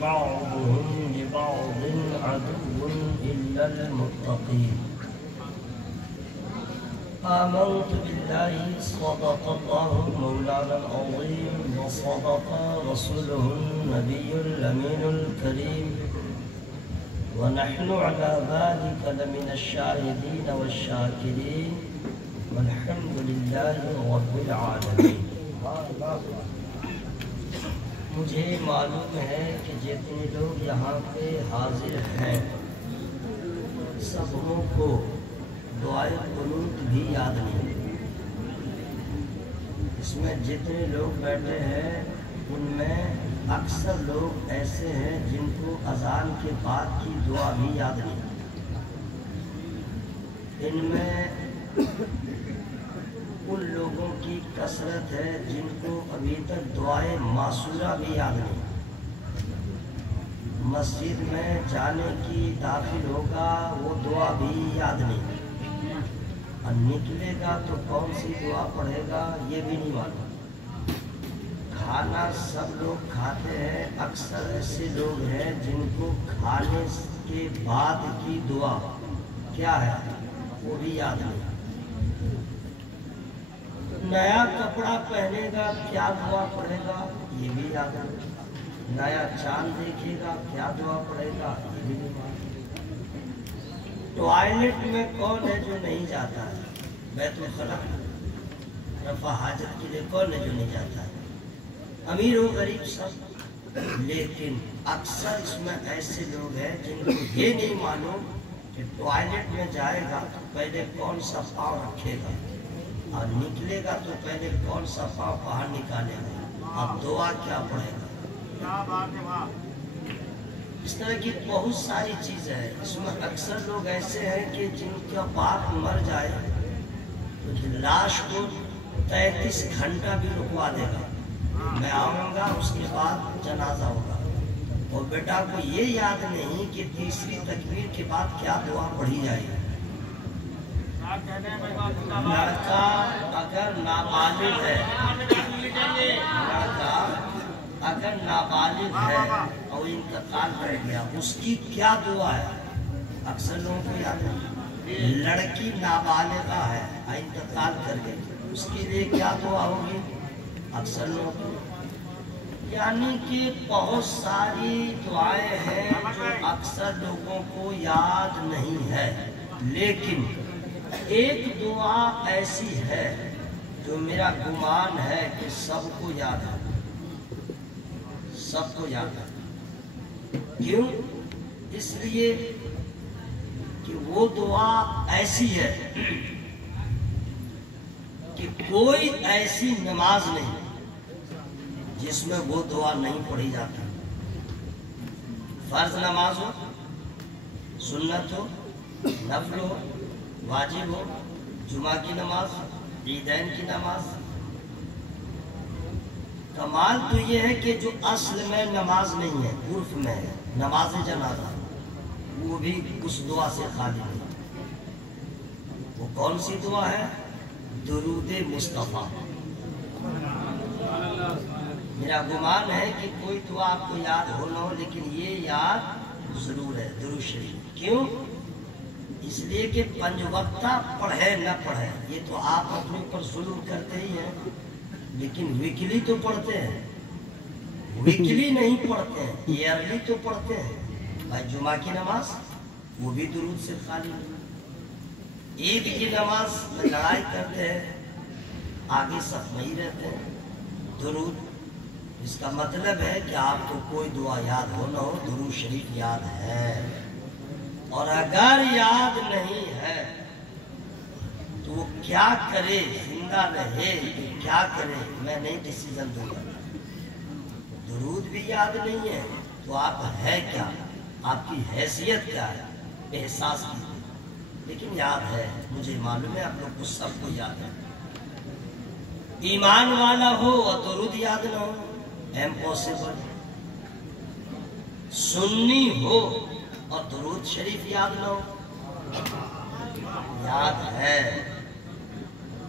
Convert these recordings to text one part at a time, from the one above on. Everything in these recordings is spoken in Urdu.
بعضهم لبعض عدو إلا المتقين. آمنت بالله صدق الله مولانا العظيم وصدق رسوله النبي الأمين الكريم ونحن على ذلك لمن الشاهدين والشاكرين والحمد لله رب العالمين. مجھے معلوم ہے کہ جتنے لوگ یہاں پہ حاضر ہیں سبوں کو دعائے قنوت بھی یاد نہیں. اس میں جتنے لوگ بیٹھے ہیں ان میں اکثر لوگ ایسے ہیں جن کو اذان کے بعد کی دعا بھی یاد نہیں. ان میں ان لوگوں کی کثرت ہے جن کو ابھی تک دعائے معصورہ بھی یاد نہیں. مسجد میں جانے کی داخل ہوگا وہ دعا بھی یاد نہیں، اور نکلے گا تو کون سی دعا پڑھے گا یہ بھی نہیں معلوم. کھانا سب لوگ کھاتے ہیں، اکثر ایسے لوگ ہیں جن کو کھانے کے بعد کی دعا کیا ہے وہ بھی یاد نہیں. نیا کپڑا پہنے گا کیا دعا پڑھے گا یہ بھی یاد نہیں. نیا چاند دیکھے گا کیا دعا پڑھے گا یہ بھی نہیں معلوم. ٹوائلٹ میں کون ہے جو نہیں جاتا ہے؟ بیت الخلا رفع حاجت کے لیے کون ہے جو نہیں جاتا ہے؟ امیر و غریب سب. لیکن اکثر اس میں ایسے لوگ ہیں جن کو یہ نہیں معلوم کہ ٹوائلٹ میں جائے گا تو پہلے کون سا پاؤں رکھے گا اور نکلے گا تو پہلے کون سا پاؤں باہر نکالے گا اور دعا کیا پڑھے گا. اس طرح کی بہت ساری چیزیں ہیں. اس میں اکثر لوگ ایسے ہیں کہ جن کا باپ مر جائے تو لاش کو 33 گھنٹہ بھی رکوا دے گا. میں آؤں گا اس کے بعد جنازہ ہوگا اور بیٹا کو یہ یاد نہیں کہ تیسری تکبیر کے بعد کیا دعا پڑھی جائے گی. لڑکا اگر نابالغ ہے، لڑکا اگر نابالغ ہے اور انتقال کر گیا اس کی کیا دعا ہے اکثر لوگوں کو یاد ہے. لڑکی نابالغہ ہے اور انتقال کر گئی اس کے لیے کیا دعا ہوگی اکثر لوگوں کو. یعنی کہ بہت ساری دعائیں ہیں جو اکثر لوگوں کو یاد نہیں ہے. لیکن ایک دعا ایسی ہے جو میرا گمان ہے کہ سب کو یاد ہے، سب کو یاد ہے. کیوں؟ اس لیے کہ وہ دعا ایسی ہے کہ کوئی ایسی نماز نہیں جس میں وہ دعا نہیں پڑھی جاتی. فرض نماز ہو، سنت ہو، نفل ہو، واجب ہو، جمعہ کی نماز، عیدین کی نماز. کمال تو یہ ہے کہ جو اصل میں نماز نہیں ہے، عرف میں ہے نماز جنازہ، وہ بھی اس دعا سے خالی نہیں. وہ کون سی دعا ہے؟ درود مصطفیٰ. میرا گمان ہے کہ کوئی دعا آپ کو یاد ہو نہ ہو لیکن یہ یاد ضرور ہے درود شریف. کیوں؟ اس لیے کہ 5 وقتہ پڑھے نہ پڑھے یہ تو آپ اپنے اوپر ظلم کرتے ہی ہیں. لیکن ویکلی تو پڑھتے ہیں، ویکلی نہیں پڑھتے ہیں، ایئرلی تو پڑھتے ہیں. بھائی جمعہ کی نماز وہ بھی درود سے خالی ہے. عید کی نماز میں لڑائی کرتے ہیں، آگے صف میں ہی رہتے ہیں. درود اس کا مطلب ہے کہ آپ کو کوئی دعا یاد ہو نہ ہو درود شریف یاد ہے. اور اگر یاد نہیں ہے تو وہ کیا کرے، زندہ رہے تو کیا کرے میں نہیں ڈیسیزن دوں گا. درود بھی یاد نہیں ہے تو آپ ہے کیا، آپ کی حیثیت کیا ہے احساس کیجیے. لیکن یاد ہے، مجھے معلوم ہے آپ لوگ کو سب کو یاد ہے. ایمان والا ہو اور درود یاد نہ ہو امپوسیبل. سنی ہو اور درود شریف یاد نہ ہو. یاد ہے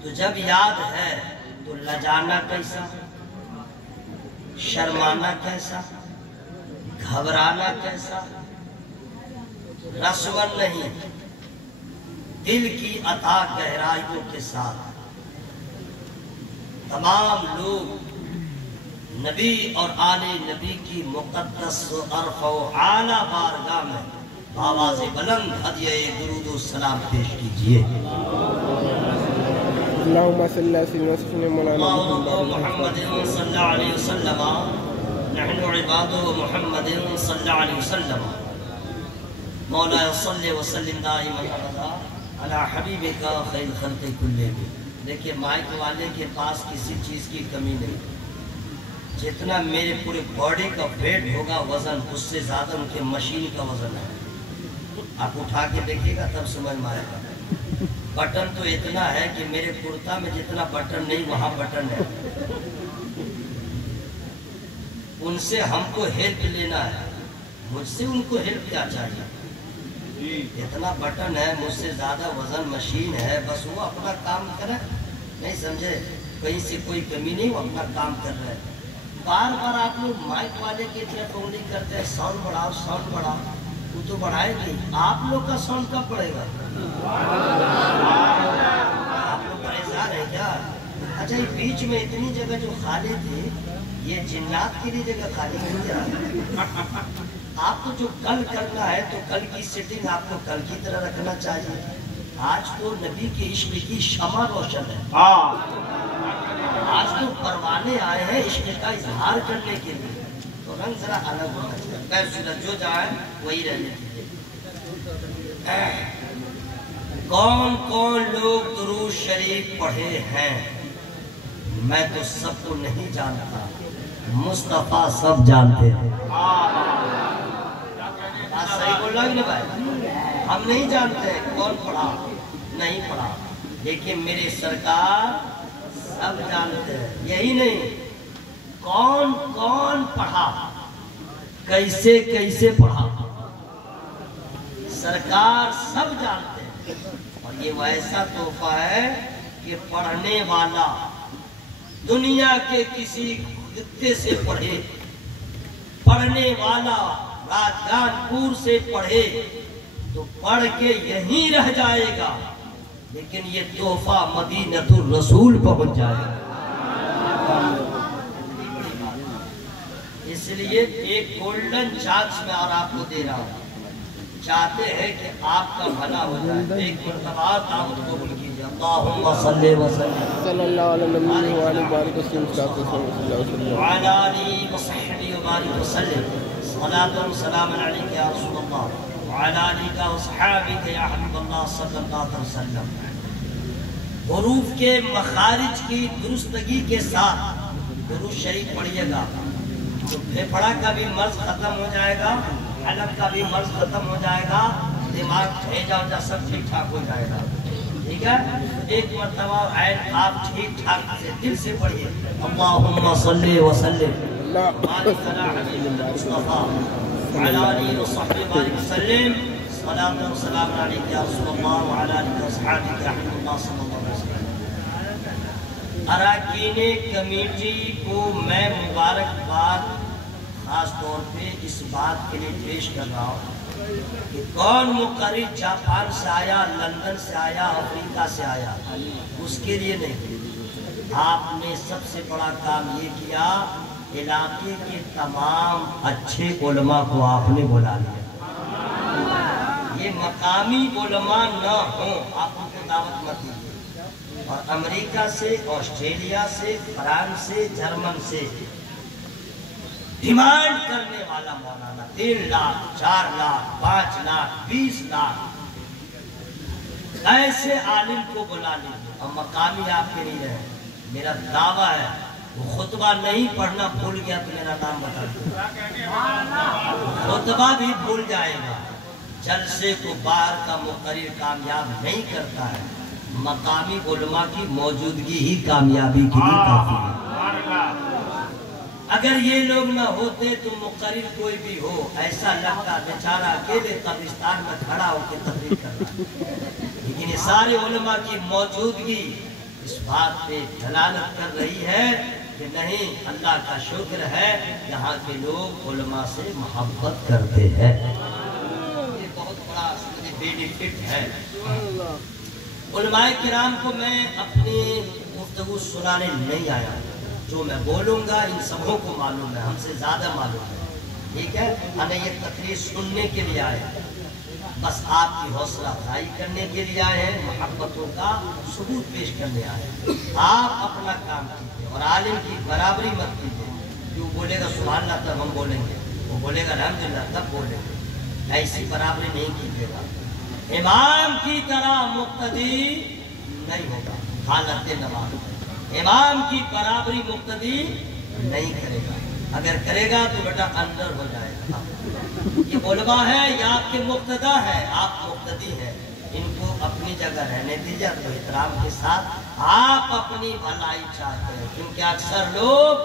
تو جب یاد ہے تو لجانا کیسا، شرمانا کیسا، گھبرانا کیسا؟ رسول نہیں، دل کی عطا گہرائیوں کے ساتھ تمام لوگ نبی اور آل نبی کی مقدس و عرف و اعلیٰ بارگاہ میں آواز بلند ہدیہ درود و سلام پیش کیجئے۔ اللہم صلی اللہ محمد صلی اللہ علیہ وسلم، نحن عباد محمد صلی اللہ علیہ وسلم، مولا صلی وسلم دائما ابدا علی حبیبک خیر خلق کلہم۔ دیکھیں مائک والے کے پاس کسی چیز کی کمی نہیں، جتنا میرے پورے باڈی کا ویٹ ہوگا وزن، اس سے زیادہ ان کے مشین کا وزن ہے۔ آپ اٹھا کے دیکھیے گا تب سمجھ میں آئے گا۔ بٹن تو اتنا ہے کہ میرے کرتا میں جتنا بٹن نہیں وہاں بٹن ہے۔ ان سے ہم کو ہیلپ لینا ہے، مجھ سے ان کو ہیلپ کیا چاہیے؟ اتنا بٹن ہے، مجھ سے زیادہ وزن مشین ہے، بس وہ اپنا کام کرے، نہیں سمجھے؟ کہیں سے کوئی کمی نہیں، وہ اپنا کام کر رہے ہیں۔ بار بار آپ لوگ مائک والے کی طرف انگلی کرتے ہیں، ساؤنڈ بڑھاؤ ساؤنڈ بڑھاؤ، وہ تو بڑھائے گی، آپ لوگ کا ساؤنڈ کب پڑے گا؟ آپ لوگ پریشان ہیں کیا؟ اچھا یہ بیچ میں اتنی جگہ جو خالی تھی، یہ جنات کے لیے جگہ خالی نہیں کیا؟ آپ کو جو کل کرنا ہے تو کل کی سیٹنگ آپ کو کل کی طرح رکھنا چاہیے۔ آج تو نبی کے عشق کی شمع روشن ہے، آج تو پروانے آئے ہیں عشق کا اظہار کرنے کے لیے، تو رنگ ذرا الگ ہونا چاہیے۔ غیر صورت جو جائے وہی رہنے دیجیے۔ کون کون لوگ درود شریف پڑھے ہیں؟ میں تو سب کو نہیں جانتا، مصطفیٰ سب جانتے ہیں۔ بات صحیح بول رہا ہے نا بھائی؟ ہم نہیں جانتے کون پڑھا نہیں پڑھا، لیکن میرے سرکار سب جانتے ہیں۔ یہی نہیں، کون کون پڑھا، کیسے کیسے پڑھا، سرکار سب جانتے ہیں۔ اور یہ ویسا تحفہ ہے کہ پڑھنے والا دنیا کے کسی خطے سے پڑھے، پڑھنے والا راجانپور سے پڑھے تو پڑھ کے یہیں رہ جائے گا، لیکن یہ تحفہ مدینۃ الرسول پہنچ جائے گا۔ اس لیے ایک گولڈن چانس میں اور آپ کو دے رہا ہوں، چاہتے ہیں کہ آپ کا بھلا ہو جائے، ایک مرتبہ دعوت قبول کیجیے۔ اللہم صلی وسلم صلی اللہ علیہ وسلم وعلی آلہ وصحبہ وبارک وسلم، صلاۃ و سلام علیک یا رسول اللہ وعلی آلہ وصحابہ یا حبیب اللہ صلی اللہ علیہ وسلم۔ حروف کے مخارج کی درستگی کے ساتھ درود شریف پڑھیے گا تو پھیپھڑا کا بھی مرض ختم ہو جائے گا، حلق کا بھی مرض ختم ہو جائے گا، دماغ بھیجا سب ٹھیک ٹھاک ہو جائے گا۔ ٹھیک ہے، ایک مرتبہ عین آپ ٹھیک ٹھاک سے دل سے پڑھیے۔ اللہم صلی وسلم بارک علی حبیبک مصطفیٰ وعلی آلہ وصحبہ بارک وسلم، صلاۃ و سلام علیک یا رسول اللہ وعلی آلہ وصحبہ یا حبیب اللہ صلی اللہ علیہ وسلم۔ اراکین کمیٹی کو میں مبارکباد خاص طور پہ اس بات کے لیے پیش کر رہا ہوں کہ کون مقرر جاپان سے آیا، لندن سے آیا، افریقہ سے آیا، اس کے لیے نہیں۔ آپ نے سب سے بڑا کام یہ کیا، علاقے کے تمام اچھے علماء کو آپ نے بلا لیا۔ یہ مقامی علماء نہ ہوں، آپ ان کو دعوت مت دیجیے۔ اور امریکہ سے، آسٹریلیا سے، فرانس سے، جرمن سے ڈیمانڈ کرنے والا مولانا 3 لاکھ 4 لاکھ 5 لاکھ 20 لاکھ ایسے عالم کو بلا لیجیے، اور مقامی آپ کے نہیں رہے۔ میرا دعویٰ ہے وہ خطبہ نہیں پڑھنا بھول گیا تو میرا نام بتا دو، خطبہ بھی بھول جائے گا۔ جلسے کو باہر کا مقرر کامیاب نہیں کرتا ہے، مقامی علماء کی موجودگی ہی کامیابی کے لیے کافی ہے۔ اگر یہ لوگ نہ ہوتے تو مقرر کوئی بھی ہو، ایسا لگتا بیچارہ اکیلے قبرستان میں کھڑا ہو کے تقریر کر رہا ہے، لیکن یہ سارے علماء کی موجودگی اس بات پہ دلالت کر رہی ہے کہ نہیں، اللہ کا شکر ہے یہاں کے لوگ علماء سے محبت کرتے ہیں، یہ بہت بڑا بینیفٹ ہے۔ علماء کرام کو میں اپنی گفتگو سنانے نہیں آیا، جو میں بولوں گا ان سبوں کو معلوم ہے، ہم سے زیادہ معلوم ہے، ٹھیک ہے؟ ہمیں یہ تقریر سننے کے لیے آئے ہیں، بس آپ کی حوصلہ افزائی کرنے کے لیے آئے ہیں، محبتوں کا ثبوت پیش کرنے آئے ہیں۔ آپ اپنا کام کیجیے اور عالم کی برابری مت کیجیے، جو بولے گا سبحان اللہ تب ہم بولیں گے، وہ بولے گا الحمدللہ تب بولیں گے، ایسی برابری نہیں کیجیے گا۔ امام کی طرح مقتدی نہیں ہوگا حالت نماز، امام کی برابری مقتدی نہیں کرے گا، اگر کرے گا تو بیٹا اندر ہو جائے گا۔ یہ علماء ہے یا آپ کے مقتدا ہے، آپ مقتدی ہیں، ان کو اپنی جگہ رہنے دیجیے تو احترام کے ساتھ۔ آپ اپنی بھلائی چاہتے ہیں کیونکہ اکثر لوگ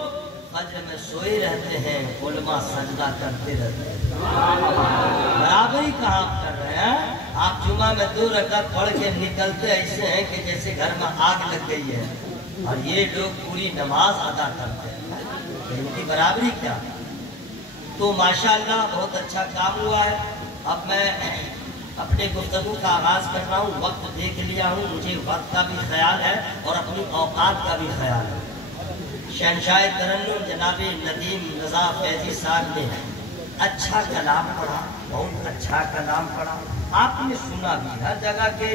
فجر میں سوئے رہتے ہیں، علماء سجدہ کرتے رہتے ہیں، برابری کہاں آپ کر رہے ہیں؟ آپ جمعہ میں 2 رکعت پڑھ کے نکلتے ایسے ہیں کہ جیسے گھر میں آگ لگ گئی ہے، اور یہ لوگ پوری نماز ادا کرتے ہیں، ان کی برابری کیا؟ تو ماشاءاللہ بہت اچھا کام ہوا ہے۔ اب میں اپنے گفتگو کا آغاز کر رہا ہوں، وقت دیکھ لیا ہوں، مجھے وقت کا بھی خیال ہے اور اپنی اوقات کا بھی خیال ہے۔ شہنشاہ ترنم جناب ندیم رضا فیضی صاحب نے اچھا کلام پڑھا، بہت اچھا کلام پڑھا، آپ نے سنا بھی، ہر جگہ کے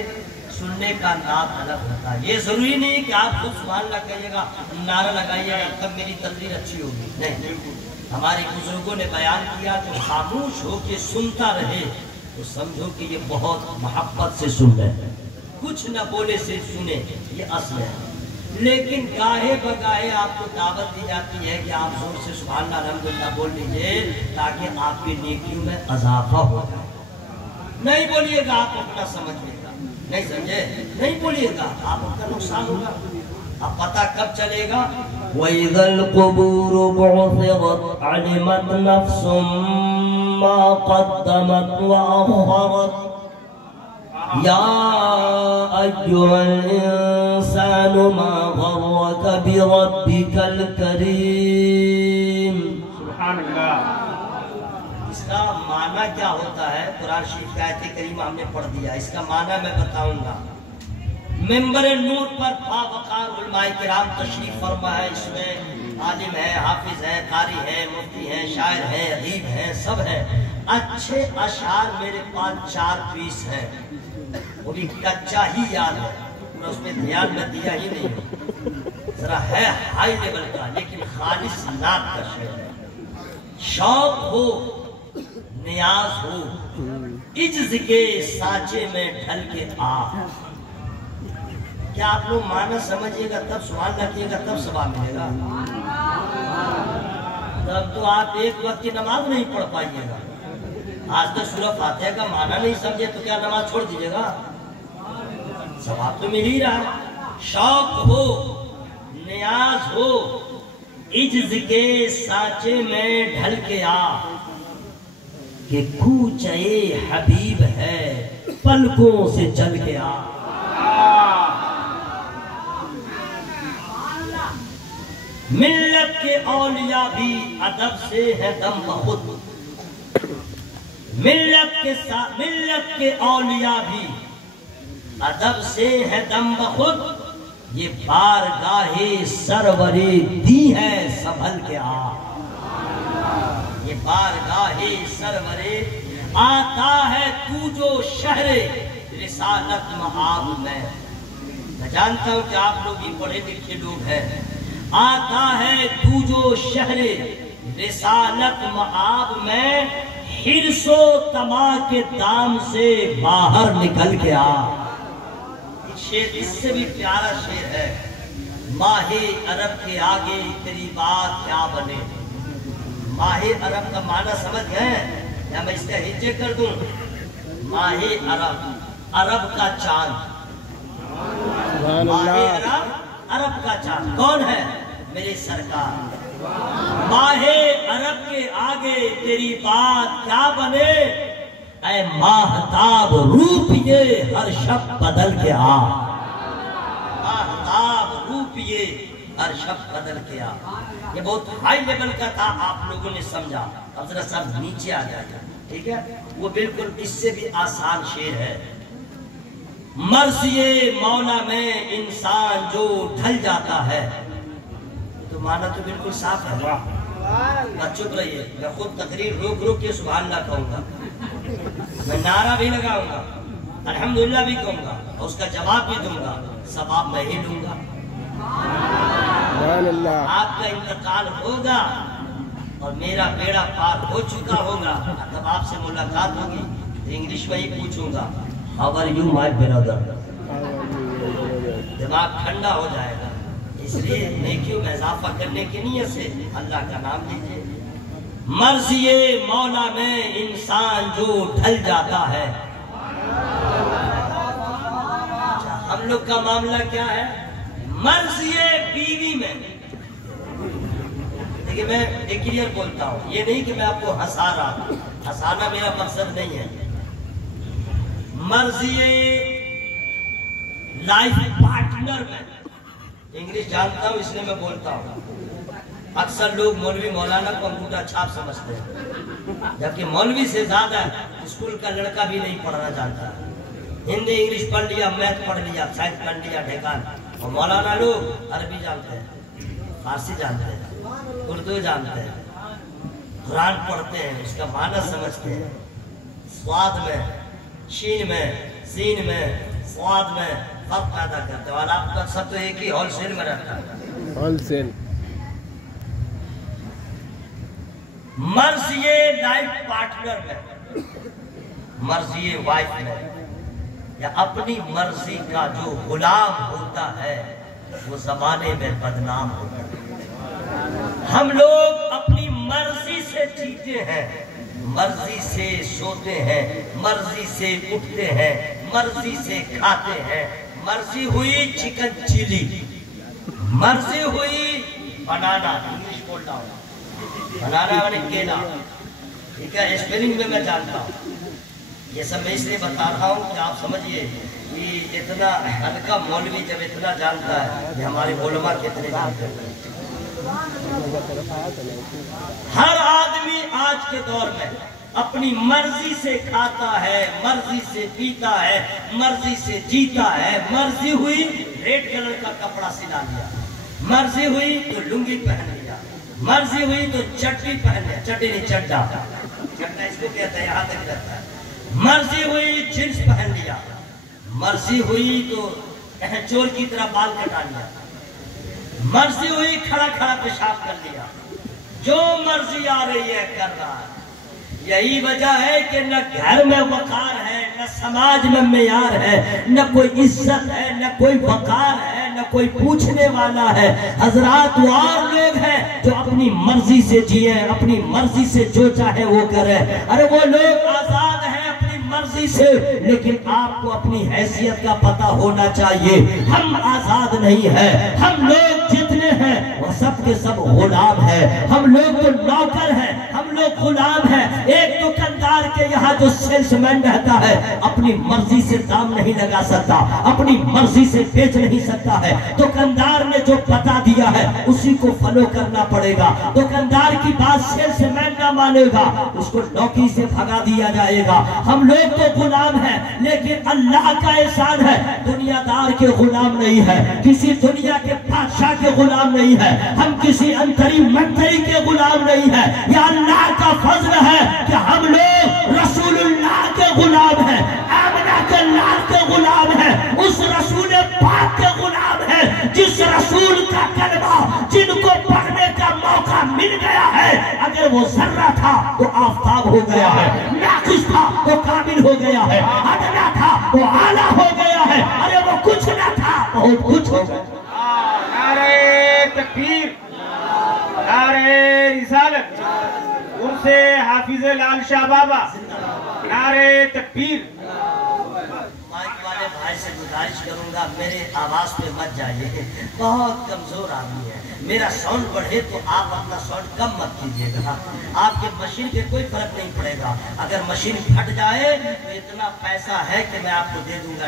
سننے کا انداز الگ ہوتا ہے، یہ ضروری نہیں کہ آپ خود سبحان اللہ کہیے گا، نعرہ لگائیے گا تب میری تقریر اچھی ہوگی، نہیں۔ ہمارے بزرگوں نے بیان کیا جو خاموش ہو کے سنتا رہے تو سمجھو کہ یہ بہت محبت سے سن رہے ہیں، کچھ نہ بولے سے سنے، یہ اصل ہے۔ لیکن گاہے بگاہے آپ کو دعوت دی جاتی ہے کہ آپ زور سے سبحان اللہ الحمدللہ بول لیجئے تاکہ آپ کی نیکیوں میں اضافہ ہو جائے۔ نہیں بولیے گا آپ اپنا سمجھیے گا، نہیں سمجھے، نہیں بولیے گا آپ کا نقصان ہوگا۔ اب پتہ کب چلے گا؟ وَإِذَا الْقُبُورُ بُعْثِرَتْ عَلِمَتْ نَفْسٌ مَا قَدَّمَتْ وَأَخَّرَتْ يَا أَيُّهَا الْإِنسَانُ مَا غَرَّكَ بِرَبِّكَ الْكَرِيمِ۔ سبحان اللہ۔ اس کا معنی کیا ہوتا ہے؟ قرآن شریف کی آیت کریمہ ہم نے پڑھ دیا، اس کا معنی میں بتاؤں گا۔ ممبر نور پر باوقار علماء کرام تشریف فرما ہے، اس میں عالم ہے، حافظ ہے، قاری ہے، مفتی ہے، شاعر ہے، ادیب ہے، سب ہے۔ اچھے اشعار میرے پاس 4 پیس ہیں، وہ بھی کچا ہی یاد ہے، اس میں دھیان میں دیا ہی نہیں، ذرا ہے ہائی لیول کا لیکن خالص نات کا شعر ہے۔ شوق ہو نیاز ہو عجز کے سانچے میں ڈھل کے آ، کیا آپ لوگ معنی سمجھیے گا تب سبحان اللہ کیے گا تب ثواب ملے گا، تب تو آپ ایک وقت کی نماز نہیں پڑھ پائیے گا۔ آج تک سورہ فاتحہ کا معنی نہیں سمجھے تو کیا نماز چھوڑ دیجیے گا؟ ثواب تو مل ہی رہا ہے۔ شوق ہو نیاز ہو عجز کے سانچے میں ڈھل کے آ، کہ کوچے حبیب ہے پلکوں سے چل کے آ۔ ملت کے اولیاء بھی ادب سے ہے دم بخود، ملت کے اولیاء بھی ادب سے ہے دم بخود، یہ بارگاہ سرور دی ہے سنبھل کے آ، یہ بارگاہ سرور آتا ہے تو جو شہر رسالت مآب میں۔ میں جانتا ہوں کہ آپ لوگ بھی پڑھے لکھے لوگ ہیں، آتا ہے تو جو شہر رسالت مآب میں، حرص و طمع کے دام سے باہر نکل کے آ۔ شعر اس سے بھی پیارا شعر ہے، ماہ عرب کے آگے تیری بات کیا بنے۔ ماہ عرب کا معنی سمجھ گئے یا میں اس کا ہجے کر دوں؟ ماہ عرب، عرب کا چاند، ماہ عرب، عرب کا چاند کون ہے؟ میرے سرکار۔ ماہ عرب کے آگے تیری بات کیا بنے، اے ماہتاب روپیے ہر شب بدل کے آ، ماہتاب روپیے ہر شب بدل کیا. یہ بہت ہائی لیول کا تھا, آپ لوگوں نے سمجھا. اب ذرا سب نیچے آ جائے گا, ٹھیک ہے. وہ بالکل اس سے بھی آسان شعر ہے. مرضی مولا میں انسان جو ڈھل جاتا ہے. تو معنی تو بالکل صاف ہے. چپ رہیے, میں خود تقریر روک کے سبحان اللہ کہوں گا, میں نعرہ بھی لگاؤں گا, الحمدللہ بھی کہوں گا, اور اس کا جواب بھی دوں گا. ثواب میں ہی لوں گا. آپ کا انتقال ہوگا اور میرا بیڑا پار ہو چکا ہوگا. جب آپ سے ملاقات ہوگی تو انگلش میں ہی پوچھوں گا, How are you my brother? دماغ ٹھنڈا ہو جائے گا. اس لیے نیکیوں میں اضافہ کرنے کی نیت سے اللہ کا نام لیجیے. مرضی مولا میں انسان جو ڈھل جاتا ہے. ہم لوگ کا معاملہ کیا ہے؟ مرضی بیوی میں. دیکھیں میں ایک کلیئر بولتا ہوں, یہ نہیں کہ میں آپ کو ہنسا رہا ہوں, ہنسانا میرا مقصد نہیں ہے. مرضی لائف پارٹنر میں, انگلش جانتا ہوں اس لیے میں بولتا ہوں. اکثر لوگ مولوی مولانا کو انگوٹھا چھاپ سمجھتے ہیں, جبکہ مولوی سے زیادہ اسکول کا لڑکا بھی نہیں پڑھنا جانتا. ہندی انگلش پڑھ لیا, میتھ پڑھ لیا, سائنس پڑھ لیا, ڈھیکان. اور مولانا لوگ عربی جانتے ہیں, فارسی جانتے ہیں, اردو جانتے ہیں, قرآن پڑھتے ہیں, اس کا معنی سمجھتے ہیں. سواد میں, شین میں, سین میں, سواد میں فرق پیدا کرتے ہیں. اور آپ کا سب تو ایک ہی ہول سیل میں رہتا ہے. Wholesale. مرضی لائف پارٹنر میں, مرضی وائف میں, یا اپنی مرضی کا جو غلام ہوتا ہے وہ زمانے میں بدنام ہوتا ہے. ہم لوگ اپنی مرضی سے جیتے ہیں, مرضی سے سوتے ہیں, مرضی سے اٹھتے ہیں, مرضی سے کھاتے ہیں. مرضی ہوئی چکن چلی, مرضی ہوئی بنانا, انگلش بول رہا ہوں, بنانا والی کیلا, ٹھیک ہے. اسپیلنگ میں میں جانتا ہوں. یہ سب میں اس لیے بتا رہا ہوں کہ آپ سمجھئے کہ اتنا ہلکا مولوی جب اتنا جانتا ہے کہ ہمارے علماء کتنے جانتے ہیں. ہر آدمی آج کے دور میں اپنی مرضی سے کھاتا ہے, مرضی سے پیتا ہے, مرضی سے جیتا ہے. مرضی ہوئی ریڈ کلر کا کپڑا سلا لیا, مرضی ہوئی تو لنگی پہن لیا, مرضی ہوئی تو چٹی پہن لیا, چٹی نہیں چڈا, چڈا اس کو کہتا ہے, یہاں تک رہتا ہے. مرضی ہوئی جنس پہن لیا, مرضی ہوئی تو چور کی طرح بال کٹا لیا, مرضی ہوئی کھڑا کھڑا پیشاب کر لیا. جو مرضی آ رہی ہے کر رہا ہے. یہی وجہ ہے کہ نہ گھر میں وقار ہے, نہ سماج میں معیار ہے, نہ کوئی عزت ہے, نہ کوئی وقار ہے, نہ کوئی پوچھنے والا ہے. حضرات وہ اور لوگ ہیں جو اپنی مرضی سے جیے, اپنی مرضی سے جو چاہے وہ کرے. ارے وہ لوگ آزاد ہیں اپنی مرضی سے, لیکن آپ کو اپنی حیثیت کا پتہ ہونا چاہیے. ہم آزاد نہیں ہیں, ہم لوگ جتنے ہیں وہ سب کے سب غلام ہیں. ہم لوگ تو نوکر ہیں, ہم لوگ غلام ہیں. ایک دکاندار کے یہاں جو سیلس مین رہتا ہے اپنی مرضی سے دام نہیں لگا سکتا, اپنی مرضی سے بیچ نہیں سکتا ہے. دکاندار نے جو بتا دیا ہے اسی کو فالو کرنا پڑے گا. دکاندار کی بات سیلس مین نہ مانے گا, اس کو نوکری سے بھگا دیا جائے گا. ہم لوگ تو غلام ہیں, لیکن اللہ کا احسان ہے دنیا دار کے غلام نہیں ہے, کسی دنیا کے بادشاہ کے غلام نہیں ہے, ہم کسی انتری منتری کے غلام نہیں ہے. یہ اللہ کا فضل ہے کہ ہم لوگ رسول اللہ کے غلام ہیں, آمنہ کے لال کے غلام ہیں, اس رسول پاک کے غلام ہیں جس رسول کا کلمہ جن کو پڑھنے کا موقع مل گیا ہے. اگر وہ ذرہ تھا تو آفتاب ہو گیا ہے, ناقص تھا تو کامل ہو گیا ہے, ادنا تھا تو اعلیٰ ہو گیا ہے. ارے وہ کچھ نہ تھا بہت کچھ ہو گیا. نعرہ تکبیر, نعرہ رسالت, عرص حافظ لال شاہ بابا, نعرہ تکبیر. مائک والے بھائی سے گزارش کروں گا میرے آواز پہ مت جائیے, بہت کمزور آدمی ہے. میرا ساؤنڈ بڑھے تو آپ اپنا ساؤنڈ کم مت کیجیے گا. آپ کے مشین پہ کوئی فرق نہیں پڑے گا. اگر مشین پھٹ جائے تو اتنا پیسہ ہے کہ میں آپ کو دے دوں گا,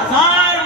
1000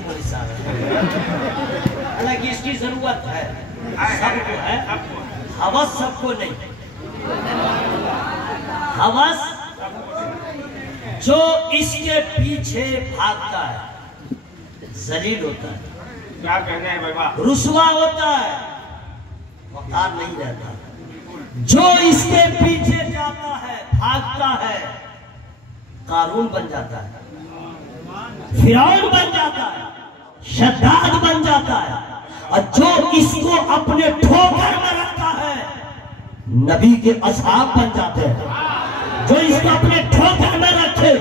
سی بڑی سارا حالانکہ اس کی ضرورت ہے سب کو ہے ہوس سب کو نہیں ہوس جو اس کے پیچھے بھاگتا ہے ذلیل ہوتا ہے کیا کہنے ہیں بابا رسوا ہوتا ہے وقار نہیں رہتا جو اس کے پیچھے جاتا ہے بھاگتا ہے قارون بن جاتا ہے فرعون بن جاتا ہے شداد بن جاتا ہے اور جو اس کو اپنے ٹھوکر میں رکھتا ہے نبی کے اصحاب بن جاتے ہیں جو اس کو اپنے ٹھوکر میں رکھے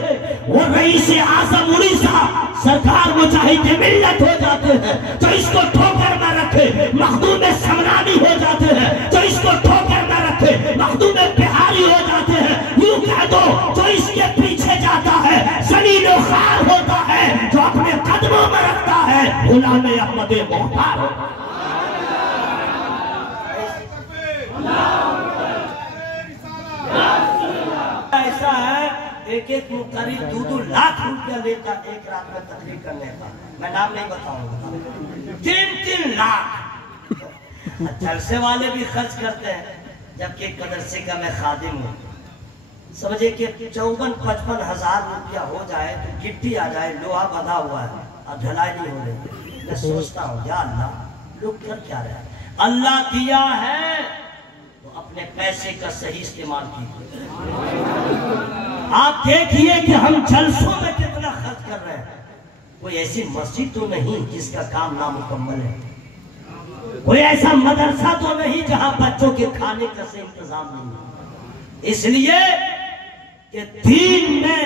وہ رئیس اعظم اڑیسہ سرکار مجاہد ملت ہو جاتے ہیں جو اس کو ٹھوکر میں رکھے مخدوم سمنانی ہو جاتے ہیں جو اس کو ٹھوکر میں رکھے مخدوم بہاری ہو جاتے ہیں یوں کہہ دو جو اس کے پیچھے جاتا ہے ذلیل و خوار ہوتا ہے جو اپنے قدموں میں رکھتا ہے غلام احمد مختار ہوتا ہے ایسا ہے ایک ایک مقرر 2-2 لاکھ روپیہ لیتا ایک رات میں تقریر کرنے کا میں نام نہیں بتاؤں گا 3-3 لاکھ جلسے والے بھی خرچ کرتے ہیں جبکہ ایک مدرسے کا میں خادم ہوں سمجھے کہ 54-55 ہزار روپیہ ہو جائے تو گٹی آ جائے لوہا بندھا ہوا ہے اب ڈھلائی نہیں ہو رہی میں سوچتا ہوں یا اللہ لوگ کر کیا رہے ہیں اللہ دیا ہے تو اپنے پیسے کا صحیح استعمال کیجیے آپ دیکھیے کہ ہم جلسوں میں کتنا خرچ کر رہے ہیں کوئی ایسی مسجد تو نہیں جس کا کام نامکمل ہے کوئی ایسا مدرسہ تو نہیں جہاں بچوں کے کھانے کا صحیح انتظام نہیں ہے اس لیے کہ دین میں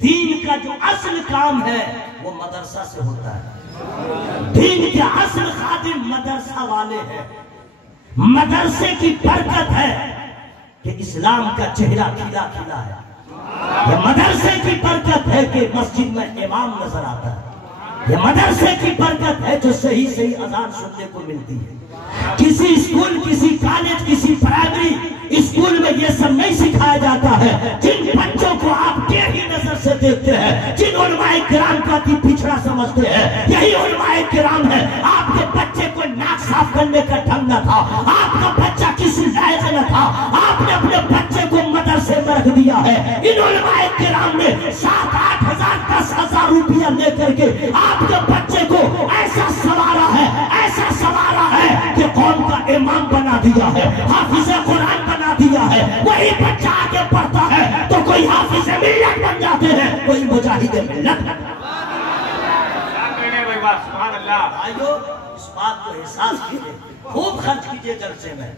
دین کا جو اصل کام ہے وہ مدرسہ سے ہوتا ہے دین کے اصل خادم مدرسہ والے ہیں مدرسے کی برکت ہے کہ اسلام کا چہرہ کھلا کھلا ہے یہ مدرسے کی برکت ہے کہ مسجد میں امام نظر آتا ہے یہ مدرسے کی برکت ہے جو صحیح صحیح اذان سننے کو ملتی ہے کسی اسکول کسی کالج کسی پرائمری اسکول میں یہ سب نہیں سکھایا جاتا ہے جن بچوں کو آپ ٹیڑھی نظر سے دیکھتے ہیں جن علماء کرام کو اتی پچھڑا سمجھتے ہیں یہی علماء کرام ہے آپ کے بچے کو ناک صاف کرنے کا ڈھنگ نہ تھا آپ کا بچہ کسی لائق نہ تھا آپ نے اپنے بچے کو مدرسے میں رکھ دیا ہے ان علماء کرام نے 7-8 ہزار 10 ہزار روپیہ لے کر کے آپ کے بچے کو ایسا سوارا ہے کہ قوم کا امام بنا دیا ہے حافظ قرآن بنا دیا ہے وہی بچہ آگے پڑھتا ہے تو کوئی حافظ ملت بن جاتے ہیں کوئی مجاہد ملت سبحان اللہ بھائیو اس بات کو احساس کیجئے خوب خرچ کیجئے جلسے میں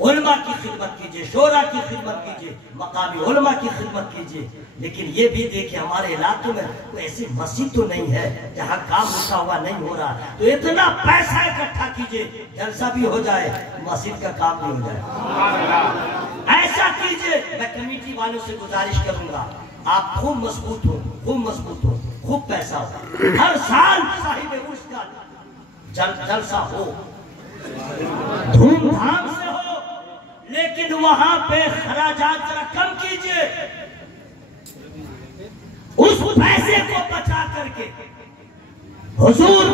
علماء کی خدمت کیجئے شورا کی خدمت کیجئے مقامی علماء کی خدمت کیجئے لیکن یہ بھی دیکھیں ہمارے علاقے میں کوئی ایسی مسجد تو نہیں ہے جہاں کام رکا ہوا نہیں ہو رہا تو اتنا پیسہ اکٹھا کیجئے جلسہ بھی ہو جائے مسجد کا کام بھی ہو جائے ایسا کیجئے میں کمیٹی والوں سے گزارش کروں گا آپ خوب مضبوط ہو خوب پیسہ ہو ہر سال صاحب عرس کا جلسہ ہو دھوم دھام سے ہو لیکن وہاں پہ خراجات ذرا کم کیجئے اس پیسے کو بچا کر کے حضور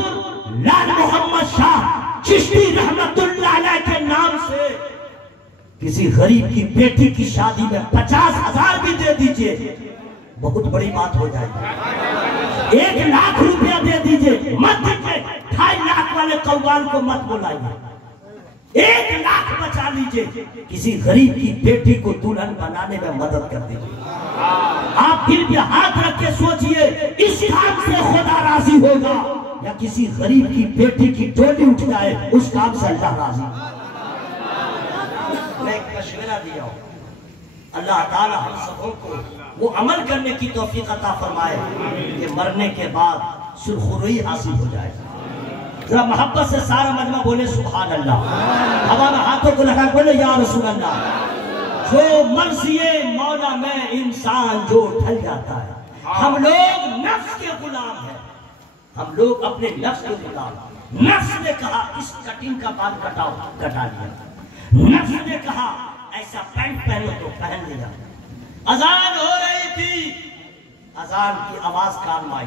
لال محمد شاہ چشتی رحمت اللہ علیہ کے نام سے کسی غریب کی بیٹی کی شادی میں 50,000 بھی دے دیجئے بہت بڑی بات ہو جائے گی 1 لاکھ روپیہ دے دیجئے مت دیجئے 2.5 لاکھ والے قوال کو مت بلائیے 1 لاکھ بچا لیجئے کسی غریب کی بیٹی کو دلہن بنانے میں مدد کر دیجئے آپ دل پہ ہاتھ رکھ کے سوچئے اس کام سے خدا راضی ہوگا یا کسی غریب کی بیٹی کی ڈولی اٹھ جائے اس کام سے اللہ راضی میں ایک مشورہ دیا ہوں اللہ تعالی ہم سبوں کو وہ عمل کرنے کی توفیق عطا فرمائے کہ مرنے کے بعد سرخروئی حاصل ہو جائے ذرا محبت سے سارا مجمع بولے سبحان اللہ ہمارا ہاتھوں کو لگا بولے یا رسول اللہ جو مرضی مولا میں انسان جو ڈھل جاتا ہے ہم لوگ نفس کے غلام ہیں ہم لوگ اپنے نفس کے غلام نفس نے کہا اس کٹنگ کا بال کٹا لیا نفس نے کہا ایسا پینٹ پہنو تو پہن لیا اذان ہو رہی تھی اذان کی آواز کان میں آئی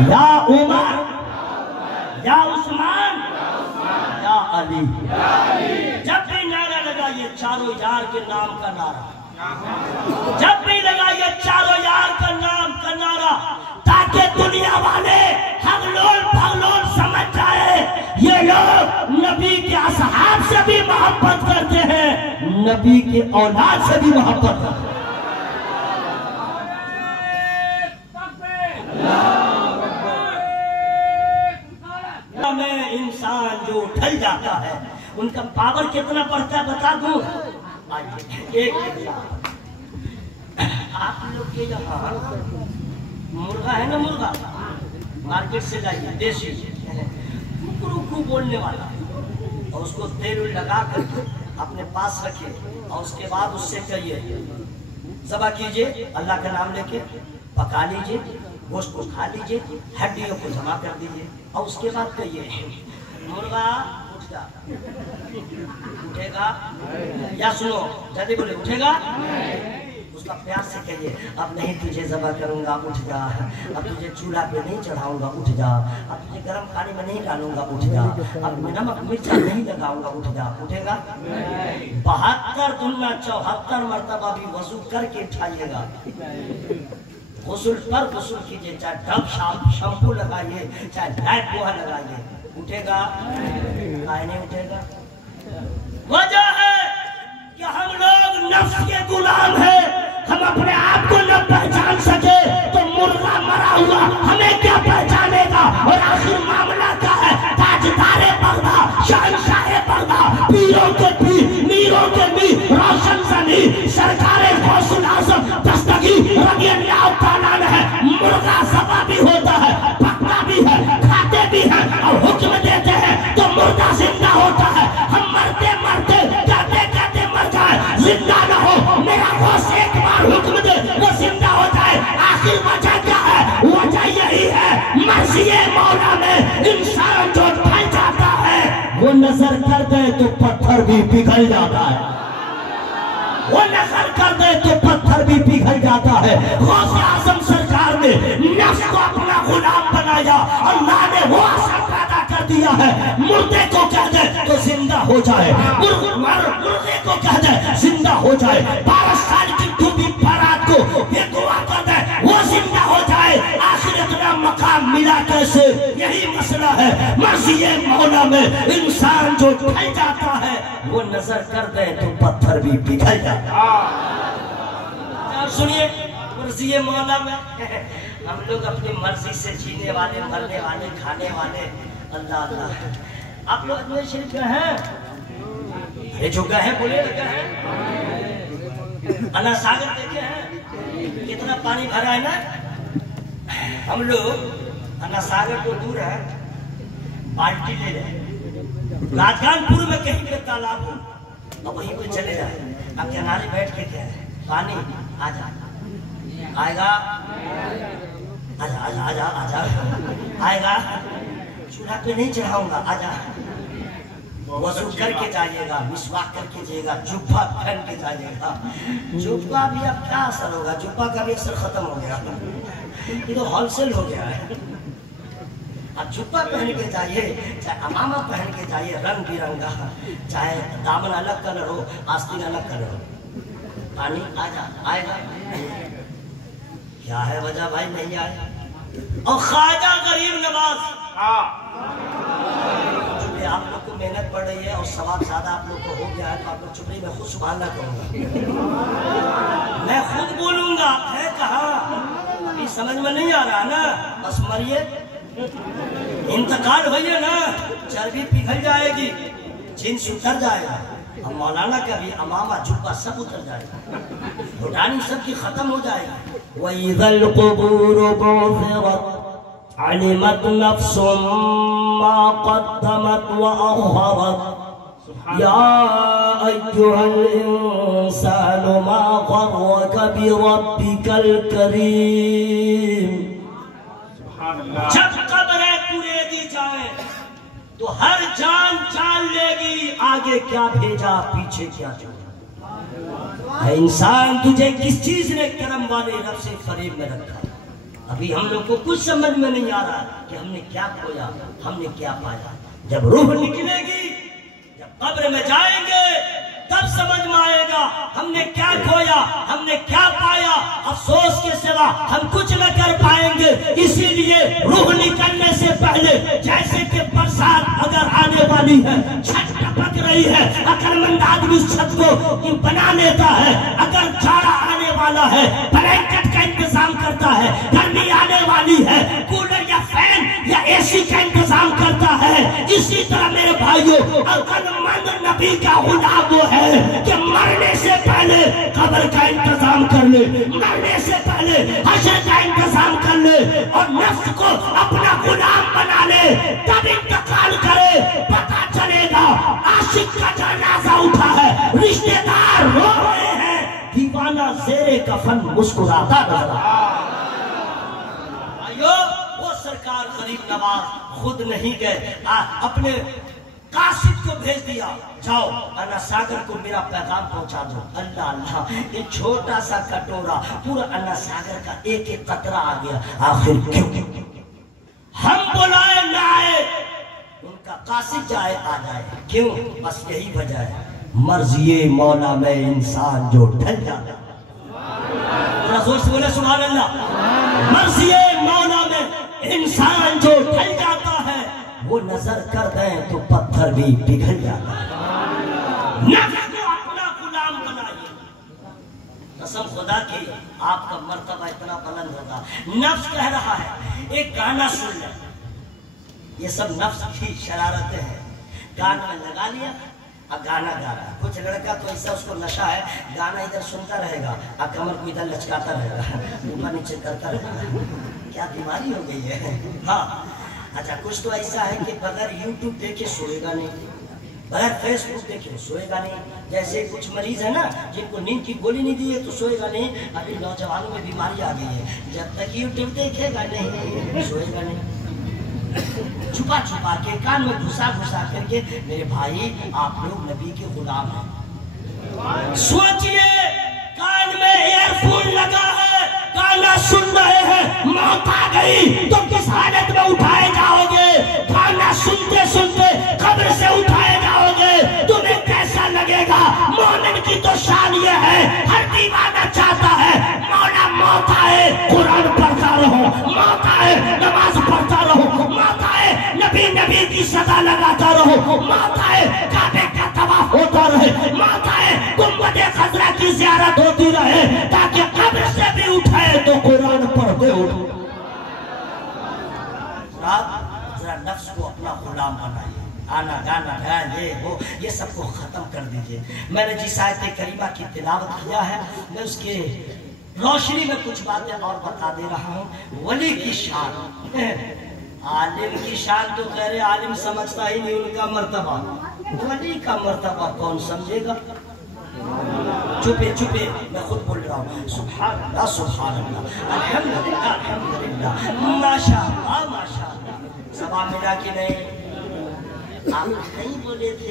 یا عمر یا عثمان یا علی. جب بھی نعرہ لگا یہ چاروں یار کے نام کا نعرہ, جب بھی لگا یہ چاروں یار کا نام کا نعرہ, تاکہ دنیا والے ہگلول پھگلول سمجھ جائے یہ لوگ نبی کے اصحاب سے بھی محبت کرتے ہیں, نبی کے اولاد سے بھی محبت کرتے ہیں. میں انسان جو ڈھل جاتا ہے ان کا پاور کتنا بڑھتا ہے بتا دوں. ایک آپ لوگ کے یہاں مرغا ہے نا, مرغا مارکیٹ سے لائیے دیسی کو بولنے والا, اور اس کو تیل لگا کر اپنے پاس رکھے اور اس کے بعد اس سے کہیے ذبح کیجئے اللہ کا نام لے کے, پکا لیجئے, گوشت کو کھا لیجئے, ہڈیوں کو جمع کر دیجئے, اور اس کے بعد کہیے مرغا اٹھ جا. اٹھے گا یا سنو جلدی بولے اٹھے گا. اس کا پیار سے کہیے اب نہیں تجھے ذبح کروں گا اٹھ جا, اب تجھے چولہا پہ نہیں چڑھاؤں گا اٹھ جا, اب تجھے گرم پانی میں نہیں ڈالوں گا اٹھ جا, اب نمک مرچا نہیں لگاؤں گا اٹھ جا. اٹھے گا. 72 دنیا 74 مرتبہ بھی وضو کر کے اٹھائیے گا. غسل پر غسل کیجئے, چاہے ڈب شیمپو لگائیے, چاہے لائٹ بوہا لگائیے. اٹھے گا کائے نہیں اٹھے گا. وجہ ہے کہ ہم لوگ نفس کے غلام ہیں, ہم اپنے آپ کو نہ پہچان سکے تو مرغا مرا ہوا ہمیں کیا پہچانے گا. اور آخر معاملہ کیا ہے, تاجدار بغداد, شہنشاہ بغداد, پیروں کے پیر, میروں کے میر, روشن زمین, سرکار غوث الاعظم دستگیر رضی اللہ تعالیٰ عنہ ہے. مرغا ذبح بھی ہوتا ہے, پکتا بھی ہے, کھاتے بھی ہیں, اور حکم دیتے ہیں تو مردہ زندہ ہوتا ہے. ہم مرتے مرتے کہتے کہتے مر جائے, زندہ نہ ہو, میرا غوث ایک بار حکم دے وہ زندہ ہو جائے. آخر وجہ کیا ہے؟ وجہ یہی ہے مرضی مولا میں انسان جو ڈھل جاتا ہے وہ نظر کر دے تو پتھر بھی پگھل جاتا ہے, وہ نظر کر دے تو پتھر بھی پگھل جاتا ہے. غوث اعظم سرکار نے نفس کو اپنا غلام بنایا, اللہ نے وہ اثر پیدا کر دیا ہے. مردے کو کہہ دے تو زندہ ہو جائے, مردے کو کہہ دے زندہ ہو جائے. 12 سال کی ڈوبی بارات کو یہ دعا کر دے وہ زندہ ہو جائے. آخر اتنا مقام ملا کیسے؟ یہی مسئلہ ہے. مرضی مولا میں انسان جو ڈھل جاتا ہے وہ نظر کر دے تو پتھر بھی پگھل جاتا ہے. سنیے, مرضی مولا میں ہم لوگ اپنی مرضی سے جینے والے, مرنے والے, کھانے والے. اللہ اللہ. آپ لوگ اجمیر شریف گئے ہیں؟ یہ جو گئے ہیں بولے گئے ہیں. انا ساگر دیکھے ہیں کتنا پانی بھرا ہے نا. ہم لوگ انا ساگر کو دور ہے, بالٹی لے لیں, راجگان پور میں کہیں پہ تالاب ہو اور وہیں پہ چلے جائیں. اب کنارے بیٹھ کے کیا ہے, پانی آ جا, آئے گا, آجا آجا آجا آجا, آئے گا. چولہا پہ نہیں چڑھاؤں گا, آجا. وضو کر کے جائیے گا, مسواک کر کے جائیے گا, جبہ پہن کے جائیے گا. جبہ بھی اب کیا اثر ہوگا, جبہ کا بھی اثر ختم ہو گیا, یہ تو ہول سیل ہو گیا ہے. اب جبہ پہن کے جائیے, چاہے امامہ پہن کے جائیے رنگ برنگا, چاہے دامن الگ کلر ہو, آستین الگ کلر ہو. پانی آجا, آئے گا. کیا ہے وجہ بھائی نہیں آئے؟ اور خواجہ غریب نواز, چونکہ آپ لوگ کو محنت پڑ رہی ہے اور ثواب زیادہ آپ لوگ کو ہو گیا ہے تو آپ لوگ چپڑی میں خود سبحان اللہ کہوں گا, میں خود بولوں گا. ہے کہاں ابھی سمجھ میں نہیں آ رہا نا, بس مریے, انتقال ہوئیے نا, چربی پگھل جائے گی, جنس اتر جائے گا, اور مولانا کا بھی امامہ جبہ سب اتر جائے گا, گھٹانی سب کی ختم ہو جائے گا. وَإِذَا الْقُبُورُ بُعْثِرَتْ عَلِمَتْ نَفْسٌ مَا قَدَّمَتْ وَأَخَّرَتْ يَا أَيُّهَا الْإِنسَانُ مَا غَرَّكَ بِرَبِّكَ الْكَرِيمِ. جب قبریں پوریدی جائیں تو ہر جان جان لے گی آگے کیا بھیجا پیچھے کیا چھوڑا. اے انسان تجھے کس چیز نے کرم والے رب سے فریب میں رکھا؟ ابھی ہم لوگ کو کچھ سمجھ میں نہیں آ رہا کہ ہم نے کیا کھویا، ہم نے کیا پایا۔ جب روح نکلے گی، جب قبر میں جائیں گے، تب سمجھ میں آئے گا ہم نے کیا کھویا، ہم نے کیا پایا۔ افسوس کے سوا ہم کچھ نہ کر پائیں گے۔ اسی لیے روح نکلنے سے پہلے، جیسے کہ برسات اگر آنے والی ہے، چھت ٹپک رہی ہے، عقلمند آدمی اس چھت کو بنا لیتا ہے۔ اگر جاڑا آنے والا ہے، بلینکٹ کا انتظام کرتا ہے۔ گرمی آنے والی ہے، کولر یا فین یا اے سی کا انتظام کرتا ہے۔ اسی طرح میرے بھائیوں، عقلمند نبی کا غلام وہ ہے کہ مرنے سے پہلے قبر کا انتظام کر لے، مرنے سے پہلے حشر کا انتظام کر لے، اور نفس کو اپنا غلام بنا لے، تب انتقال کرے۔ پتہ چلے گا عاشق کا جنازہ اٹھا ہے، رشتہ دار رو رہے ہیں، دیوانہ زیر کفن مسکراتا نظر آئیو۔ وہ سرکار غریب نواز خود نہیں گئے، اپنے قاصد کو بھیج دیا، جاؤ انا ساگر کو میرا پیغام پہنچا دو۔ اللہ اللہ، یہ چھوٹا سا کٹورا پورا انا ساگر کا ایک ایک قطرہ آ گیا۔ آخر کیوں ہم بلائے نہ آئے، ان کا قاصد جائے آ جائے، کیوں؟ بس یہی وجہ ہے، مرضی مولا میں انسان جو ڈھل جاتا ہے۔ رسول سے بولے سبحان اللہ۔ مرضی مولا میں انسان جو ڈھل جاتا ہے، وہ نظر کر دیں تو پتھر بھی پگھل جاتا ہے۔ نفس کو اپنا غلام بنائیے۔ قسم خدا کی آپ کا مرتبہ اتنا بلند ہوگا۔ نفس کہہ رہا ہے ایک گانا سن لیں، یہ سب نفس کی شرارتیں ہیں۔ گانا میں لگا لیا، اب گانا گا رہا ہے۔ کچھ لڑکا تو ایسا اس کو نشہ ہے، گانا ادھر سنتا رہے گا اور کمر کو ادھر لچکاتا رہے گا، اوپر نیچے کرتا رہے گا۔ کیا بیماری ہو گئی ہے؟ ہاں اچھا، کچھ تو ایسا ہے کہ بغیر یوٹیوب دیکھے سوئے گا نہیں، بغیر فیس بک دیکھے سوئے گا نہیں۔ جیسے کچھ مریض ہے نا جن کو نیند کی گولی نہیں دی ہے تو سوئے گا نہیں۔ ابھی نوجوانوں میں بیماری آ گئی ہے، جب تک یوٹیوب دیکھے گا نہیں سوئے گا نہیں۔ چھپا چھپا کے کان میں گھسا گھسا کر کے، میرے بھائی آپ لوگ نبی کے غلام ہیں۔ سوچئے کان میں ایئر فون لگا ہے، گانا سن رہے ہیں، موت آ گئی تو کس حالت میں اٹھائے جاؤ گے؟ گانا سنتے سنتے قبر سے اٹھائے جاؤ گے، تمہیں کیسا لگے گا؟ مومن کی تو شان یہ ہے، ہر دیوانہ چاہتا ہے مولا موت آئے قرآن پڑھتا رہو، موت آئے نماز پڑھتا رہو، موت آئے نبی نبی کی صدا لگاتا رہو، موت آئے کعبے کا طواف ہوتا رہے، موت آئے گنبد خضرا کی زیارت ہوتی رہے، تاکہ قبر سے بھی اٹھائے تو قرآن پڑھتے اٹھو۔ ذرا نفس کو اپنا غلام بنائیے۔ آنا گانا یہ وہ یہ سب کو ختم کر دیجئے۔ میں نے جس آیت کریمہ کی تلاوت کیا ہے، میں اس کے روشنی میں کچھ باتیں اور بتا دے رہا ہوں۔ ولی کی شان، عالم کی شان تو غیر عالم سمجھتا ہی نہیں ان کا مرتبہ، ولی کا مرتبہ کون سمجھے گا؟ چپے چپے میں خود بول رہا ہوں، سبحان اللہ سبحان اللہ، الحمدللہ الحمدللہ، ماشاءاللہ ماشاءاللہ۔ سبا ملا کہ نہیں؟ آپ نہیں بولے تھے،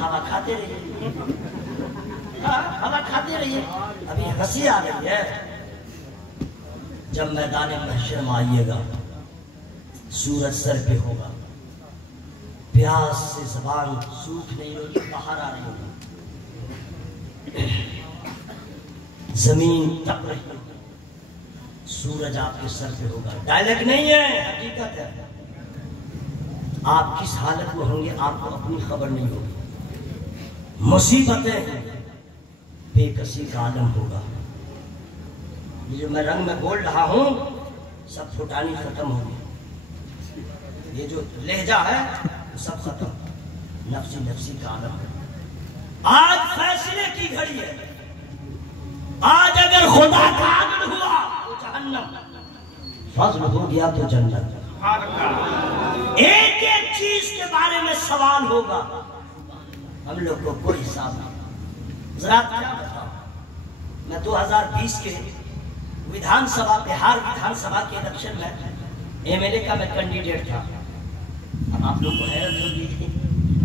ہوا کھاتے رہیے، ہوا کھاتے رہیے۔ ابھی ہنسی آ رہی ہے، جب میدان محشر میں آئیے گا، سورج سر پہ ہوگا، پیاس سے زبان سوکھ نہیں ہوگی، باہر آ رہی ہوگی، زمین تپ رہی ہوگی، سورج آپ کے سر پہ ہوگا۔ ڈائلیک نہیں ہے، حقیقت ہے۔ آپ کس حالت میں ہوں گے آپ کو اپنی خبر نہیں ہوگی۔ مصیبتیں، بے کسی کا عالم ہوگا۔ یہ جو میں رنگ میں بول رہا ہوں سب پھٹانی ختم ہوگی، یہ جو لہجہ ہے سب ختم، نفسی نفسی کا عالم ہے۔ آج فیصلے کی گھڑی ہے، آج اگر خدا کا عدل ہوا تو جہنم، فضل ہو گیا تو جنت۔ ایک ایک چیز کے بارے میں سوال ہوگا، ہم لوگ کو کوئی حساب نہیں۔ ذرا کیا بتاؤ، میں 2020 کے ویدھان سبھا، بہار ویدھان سبھا کے الیکشن میں ایم ایل اے کا میں کینڈیڈیٹ تھا۔ اب آپ لوگ کو حیرت ہوگی،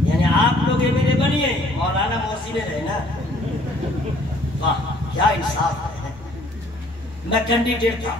یعنی آپ لوگ ایم ایل اے بنیے، مولانا محسن رہے نا، واہ کیا انصاف ہے۔ میں کینڈیڈیٹ تھا،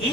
A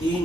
3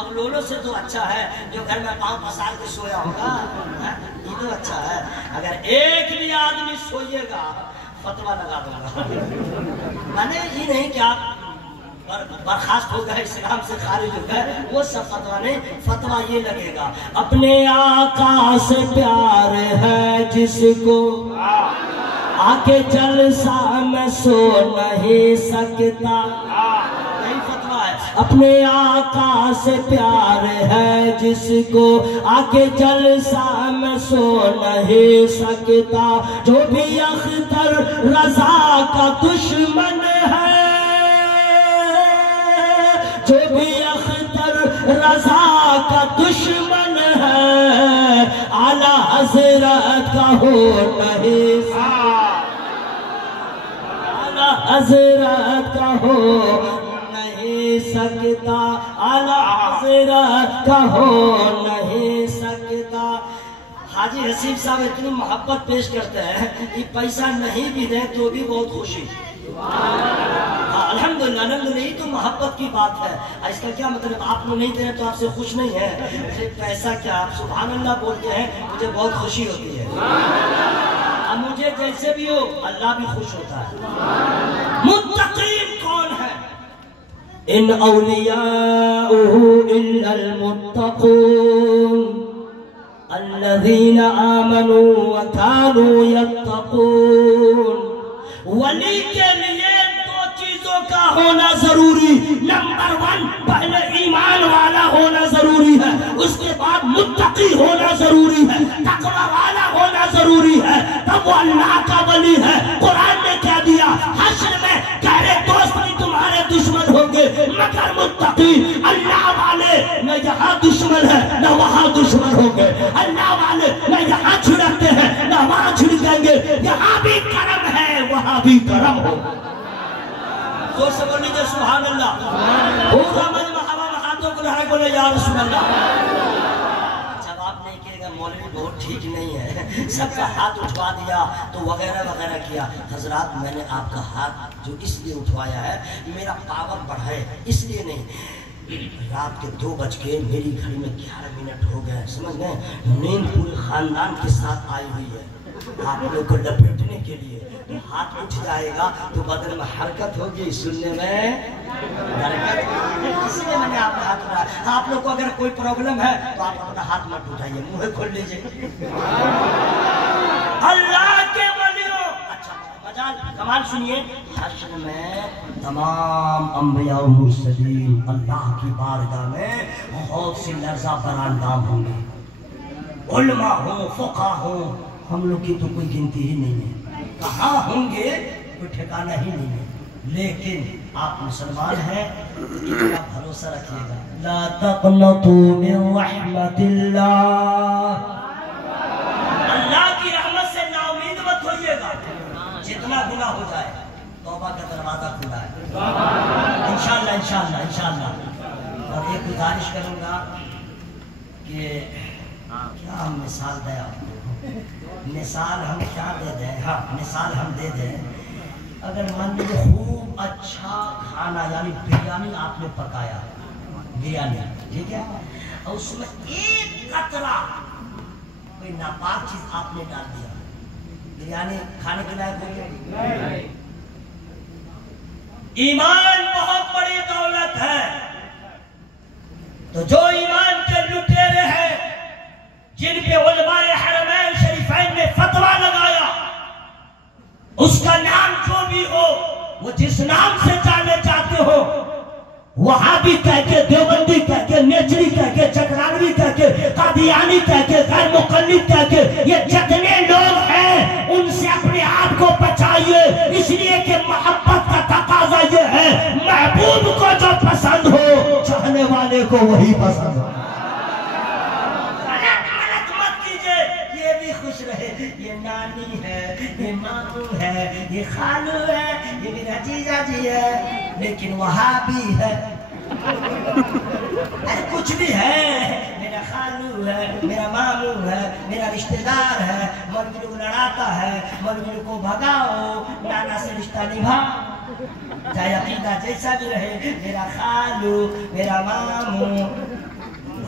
بغلولوں سے تو اچھا ہے جو گھر میں پاؤں پسار کے سویا ہوگا، یہ تو اچھا ہے۔ اگر ایک بھی آدمی سوئیے گا فتویٰ لگا دوں گا، میں نے یہ نہیں کہ آپ برخاست ہو گئے، اسلام سے خارج ہو گئے، وہ سب فتویٰ نہیں، فتویٰ یہ لگے گا اپنے آقا سے پیار ہے جس کو آکے جلسہ میں سو نہیں سکتا، یہی فتویٰ ہے۔ اپنے آقا سے پیار ہے جس کو آکے جلسہ میں سو نہیں سکتا، جو بھی اختر رضا کا دشمن ہے، جو بھی اختر رضا کا دشمن ہے، اعلیٰ حضرت کا ہو نہیں سکتا، اعلیٰ حضرت کا ہو نہیں سکتا، اعلیٰ حضرت کا ہو نہیں سکتا۔ حاجی حسیب صاحب اتنی محبت پیش کرتے ہیں کہ پیسہ نہیں بھی دیں تو بھی بہت خوشی۔ الحمدللہ الحمدللہ، یہ تو محبت کی بات ہے۔ اس کا کیا مطلب آپ لوگ نہیں دے رہے تو آپ سے خوش نہیں ہے؟ پیسہ کیا، آپ سبحان اللہ بولتے ہیں مجھے بہت خوشی ہوتی ہے، اب مجھے جیسے بھی ہو اللہ بھی خوش ہوتا ہے۔ متقین کون ہے؟ ان اولیاؤہ الا المتقون الذین آمنوا وکانوا یتقون۔ ولی کے لیے دو چیزوں کا ہونا ضروری، نمبر 1 پہلے ایمان والا ہونا ضروری ہے، اس کے بعد متقی ہونا ضروری ہے، تقوی والا ہونا ضروری ہے، تب وہ اللہ کا ولی ہے۔ قرآن نے کہہ دیا حشر میں گہرے دوست بھی تمہارے دشمن ہوں گے مگر متقی، اللہ والے نہ یہاں دشمن ہے نہ وہاں دشمن ہوں گے، اللہ والے نہ یہاں چھڑکتے ہیں نہ وہاں چھڑکیں گے، یہاں بھی کرم ہے وہاں بھی کرم ہو۔ زور سے بول لیجیے سبحان اللہ۔ پورا مجمع ہوا میں ہاتھوں کو لہرائے بولے یا رسول اللہ۔ جب آپ نہیں کہے گا مولوی بہت ٹھیک نہیں ہے، سب کا ہاتھ اٹھوا دیا تو وغیرہ وغیرہ کیا۔ حضرات میں نے آپ کا ہاتھ جو اس لیے اٹھوایا ہے میرا پاور بڑھائے، اس لیے نہیں۔ رات کے 2 بج کے میری گھڑی میں 11 منٹ ہو گئے، سمجھ گئے؟ نیند پورے خاندان کے ساتھ آئی ہوئی ہے آپ لوگ کو لپیٹنے کے لیے۔ ہاتھ اٹھ جائے گا تو بدن میں حرکت ہوگی، سننے میں حرکت ہوگی، اس لیے میں نے آپ کا ہاتھ اٹھایا۔ آپ لوگ کو اگر کوئی پرابلم ہے تو آپ اپنا ہاتھ مت اٹھائیے، منہ کھول لیجیے۔ اللہ کے ولیوں، اچھا مجال کمال سنیے، حشر میں تمام انبیاء و مرسلین اللہ کی بارگاہ میں بہت سی لرزہ بر اندام ہوں گے، علماء ہوں فقہ ہوں، ہم لوگ کی تو کوئی گنتی ہی نہیں ہے، کہاں ہوں گے کوئی ٹھکانہ ہی نہیں ہے۔ لیکن آپ مسلمان ہیں، اتنا بھروسہ رکھیے گا، لا تقنطوا من رحمت اللہ، اللہ کی رحمت سے نا امید مت ہوئیے گا، جتنا گناہ ہو جائے توبہ کا دروازہ کھلا ہے انشاءاللہ انشاءاللہ انشاءاللہ۔ اور ایک گزارش کروں گا کہ کیا مثال دیں آپ کو، مثال ہم کیا دے دیں، ہاں مثال ہم دے دیں، اگر من میں خوب اچھا کھانا یعنی بریانی آپ نے پکایا، بریانی ٹھیک ہے، اور اس میں ایک قطرہ کوئی ناپاک چیز آپ نے ڈال دیا، بریانی کھانے کے لائق ہوگی؟ ایمان بہت بڑی دولت ہے، تو جو ایمان کے لٹیرے ہیں جن پہ علماء حرمین شریفین نے فتویٰ لگایا، اس کا نام جو بھی ہو، وہ جس نام سے جانے جاتے ہو، وہابی کہہ کے، دیوبندی کہہ کے، نیچری کہہ کے، چکرانوی کہہ کے، قادیانی کہہ کے، غیر مقلد کہہ کے، یہ جتنے لوگ ہیں ان سے اپنے آپ کو بچائیے، اس لیے کہ محبت کا تقاضا یہ ہے محبوب کو جو پسند ہو چاہنے والے کو وہی پسند ہو۔ خوش رہے، یہ نانی ہے، یہ مامو ہے، یہ خالو ہے، یہ میرا جیجا جی ہے، لیکن وہابی ہے، کچھ بھی ہے، میرا خالو ہے، میرا مامو ہے، میرا رشتہ دار ہے، مولوی کو لڑاتا ہے، مولوی کو بھگاؤ، نانا سے رشتہ نبھاؤ، چاہے عقیدہ جیسا بھی رہے، میرا خالو، میرا مامو،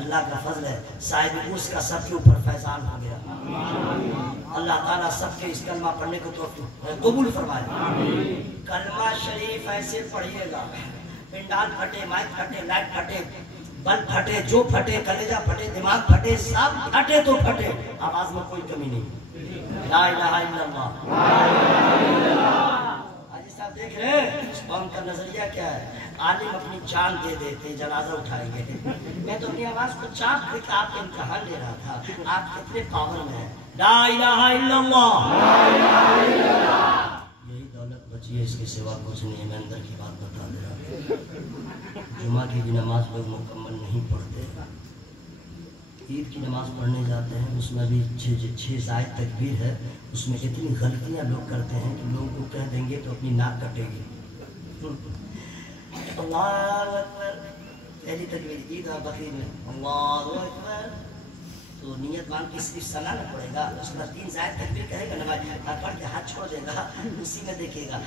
اللہ کا فضل ہے، صاحب عرس کا سب کے اوپر فیضان ہو گیا۔ اللہ تعالیٰ سب کے اس کلمہ پڑھنے کو توفیق قبول فرمائے۔ کلمہ شریف ایسے پڑھیے گا، پنڈال پھٹے، مائک پھٹے، لائٹ پھٹے، بل پھٹے، جو پھٹے، کلیجہ پھٹے، دماغ پھٹے، سب پھٹے تو پھٹے، آواز میں کوئی کمی نہیں۔ لا الہ الا اللہ۔ حاجی صاحب دیکھ رہے ہیں اس قوم کا نظریہ کیا ہے؟ عالم اپنی جان دے دیتے، جنازہ اٹھائیں گے۔ میں تو اپنی آواز کو چاپ کر کے آپ کے امتحان لے رہا تھا، آپ کتنے پاور میں ہیں۔ لا الہ الا اللہ۔ یہی دولت بچی ہے، اس کے سوا کچھ نہیں ہے۔ میں اندر کی بات بتا دے رہا ہوں، جمعہ کی بھی نماز لوگ مکمل نہیں پڑھتے، عید کی نماز پڑھنے جاتے ہیں، اس میں بھی 6 زائد تکبیر ہے، اس میں اتنی غلطیاں لوگ کرتے ہیں کہ لوگ کو کہہ دیں گے تو اپنی ناک کٹے گی۔ اللہ اکبر، پہلی تکبیر عید اور بقرعید میں اللہ اکبر، تو نیت مان کے صرف سلانا پڑے گا، اس کے بعد 3 زائد تکبیر کہے گا، نماز پڑھ کے ہاتھ چھوڑ دے گا، اسی میں دیکھے گا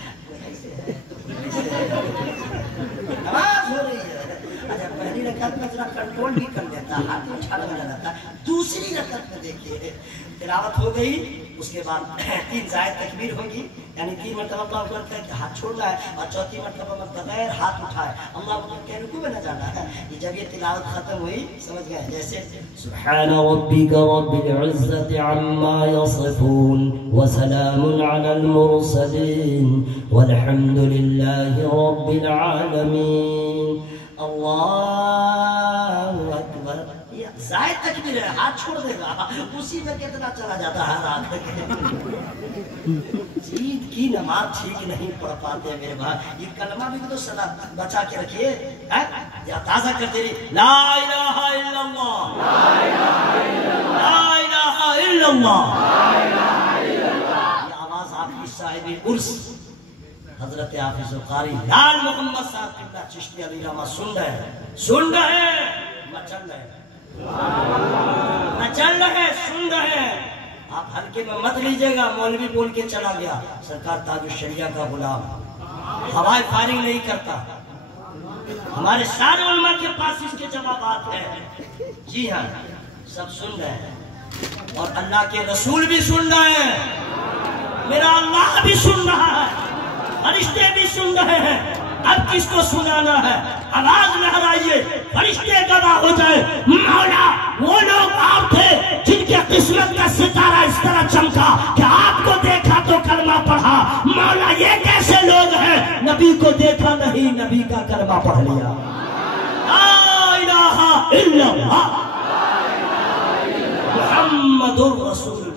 ایسے ہے نماز ہو رہی ہے۔ اچھا پہلی رکعت میں ذرا کنٹرول بھی کر لیتا، ہاتھ اٹھانا بنا جاتا، دوسری رکعت میں دیکھیے تلاوت ہو گئی، اس کے بعد 3 زائد تکبیر ہوگی، یعنی 3 مرتبہ اللہ اکبر کہہ کے ہاتھ چھوڑنا ہے، اور چوتھی مرتبہ بغیر ہاتھ اٹھائے اللہ اکبر کہہ رکوع میں نہ جانا ہے۔ یہ جب یہ تلاوت ختم ہوئی سمجھ گئے، جیسے سبحان ربک رب العزة عما يصفون وسلام على المرسلين والحمد لله رب العالمین، اللہ اکبر۔ یہ زائد تکبیر ہے، ہاتھ چھوڑ دے گا، اسی میں کتنا چلا جاتا ہے رات عید کی نماز ٹھیک نہیں پڑھ پاتے میرے بھائی، یہ کلمہ بھی تو صدا بچا کے رکھیے، یا تازہ کرتے رہیے، لا الہ الا اللہ، لا الہ الا اللہ۔ یہ آواز آپ کی صاحب عرس حضرت حافظ قاری لال محمد صاحب قبلہ چشتی علی رحمہ سن رہے ہیں، سن رہے ہیں، مچل رہے ہیں، مچل رہے ہیں، سن رہے ہیں۔ آپ ہلکے میں مت لیجئے گا، مولوی بول کے چلا گیا، سرکار تاج الشریعہ کا غلام، ہوائی فائرنگ نہیں کرتا۔ ہمارے سارے علماء کے پاس اس کے جوابات ہیں۔ جی ہاں، سب سن رہے ہیں، اور اللہ کے رسول بھی سن رہے ہیں، میرا اللہ بھی سن رہا ہے، فرشتے بھی سن رہے ہیں۔ اب کس کو سنانا ہے؟ آواز لہرائیے، فرشتے گواہ ہو جائے، مولا وہ لوگ آپ تھے جن کے قسمت کا ستارہ اس طرح چمکا کہ آپ کو دیکھا تو کلمہ پڑھا، مولا یہ کیسے لوگ ہیں؟ نبی کو دیکھا نہیں، نبی کا کلمہ پڑھ لیا۔ لا الہ الا اللہ محمد الرسول